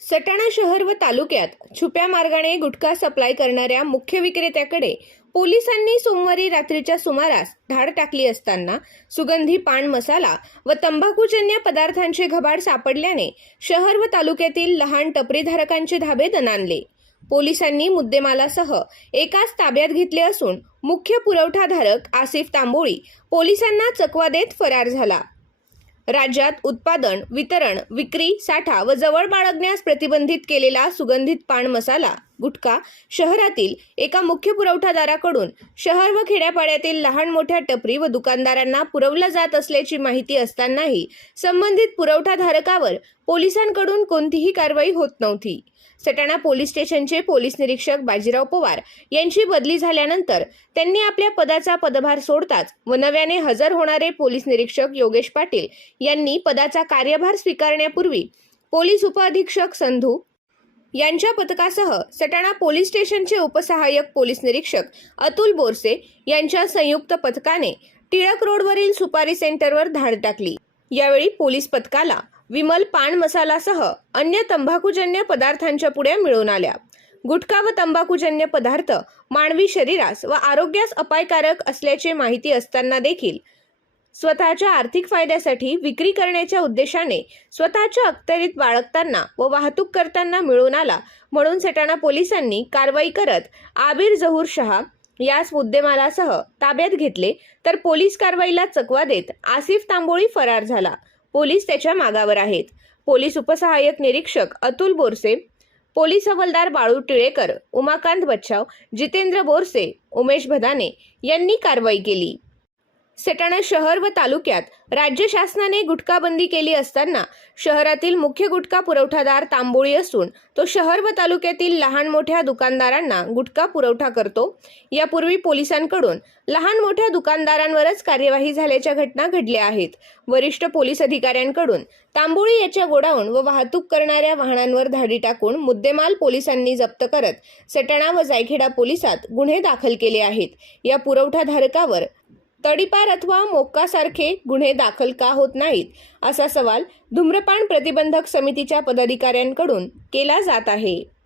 सटाणा शहर व तालुक्यात छुप्या मार्गाने गुटखा सप्लाय करणाऱ्या मुख्य विक्रेत्याकडे पोलिसांनी सोमवारी रात्रीच्या सुमारास धाड टाकली असताना सुगंधी पान मसाला व तंबाखूजन्य पदार्थांचे घबाड सापडल्याने शहर व तालुक्यातील लहान टपरीधारकांचे धाबे दणाणले. पोलिसांनी मुद्देमालासह एकाच ताब्यात घेतले असून मुख्य पुरवठाधारक आसिफ तांबोळी पोलिसांना चकवा देत फरार झाला. राज्यात उत्पादन वितरण विक्री साठा व जवळ बाळगण्यास प्रतिबंधित केलेला सुगंधित पान मसाला गुटखा शहरातील एका मुख्य पुरवठादाराकडून शहर व खेड्यापाड्यातील लहान मोठ्या टपरी व दुकानदारांना पुरवला जात असल्याची माहिती असतानाही संबंधित पुरवठाधारकावर पोलिसांकडून कोणतीही कारवाई होत नव्हती. सटाणा पोलीस स्टेशनचे पोलीस निरीक्षक बाजीराव पवार यांची बदली झाल्यानंतर त्यांनी आपल्या पदाचा पदभार सोडताच व नव्याने हजर होणारे पोलीस निरीक्षक योगेश पाटील यांनी पदाचा कार्यभार स्वीकारण्यापूर्वी पोलीस उपअधीक्षक संधू यांच्या पथकासह सटाणा पोलीस स्टेशनचे उपसहाय्यक पोलीस निरीक्षक अतुल बोरसे यांच्या संयुक्त पथकाने टिळक रोडवरील सुपारी सेंटरवर धाड टाकली. यावेळी पोलीस पथकाला विमल पान मसालासह अन्य तंबाखूजन्य पदार्थांच्या पुढे मिळून आल्या. गुटखा व तंबाखूजन्य पदार्थ मानवी शरीरास व आरोग्यास अपायकारक असल्याची माहिती असताना देखील स्वतःच्या आर्थिक फायद्यासाठी विक्री करण्याच्या उद्देशाने स्वतःच्या अखत्यारीत बाळगताना व वाहतूक करताना मिळून आला म्हणून सटाणा पोलिसांनी कारवाई करत आबिर जहूर शहा यास मुद्देमालासह ताब्यात घेतले तर पोलीस कारवाईला चकवा देत आसिफ तांबोळी फरार झाला. पोलीस त्याच्या मागावर आहेत. पोलीस उपसहाय्यक निरीक्षक अतुल बोरसे पोलीस हवालदार बाळू टिळेकर उमाकांत बच्छाव जितेंद्र बोरसे उमेश भदाने यांनी कारवाई केली. सटाणा शहर व तालुक्यात राज्य शासनाने गुटखा बंदी केली असताना शहरातील मुख्य गुटखा पुरवठादार तांबोळी असून तो शहर व तालुक्यातील लहान मोठ्या दुकानदारांना गुटखा पुरवठा करतो. यापूर्वी पोलिसांकडून लहान मोठ्या दुकानदारांवरच कार्यवाही झाल्याच्या घटना घडल्या आहेत. वरिष्ठ पोलीस अधिकाऱ्यांकडून तांबोळी याच्या गोडाऊन व वाहतूक करणाऱ्या वाहनांवर धाडी टाकून मुद्देमाल पोलिसांनी जप्त करत सटाणा व जायखेडा पोलिसात गुन्हे दाखल केले आहेत. या पुरवठाधारकावर तडीपार अथवा मोक्कासारखे गुन्हे दाखल का होत नाहीत असा सवाल धूम्रपान प्रतिबंधक समितीच्या पदाधिकाऱ्यांकडून केला जात आहे.